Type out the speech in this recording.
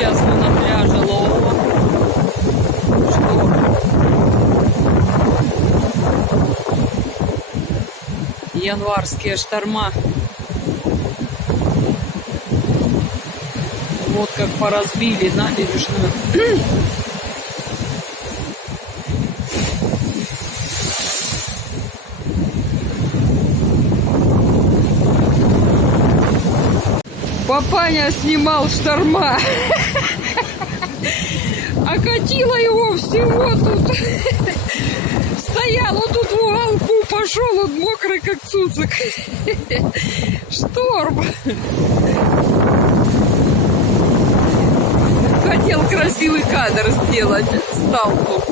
Сейчас мы на пляже Лоула. Январские шторма. Вот как поразбили набережную. Папаня снимал шторма. Окатило его всего тут. Стоял он тут в уголку, пошел он мокрый как цуцик. Шторм. Хотел красивый кадр сделать. Стал тут.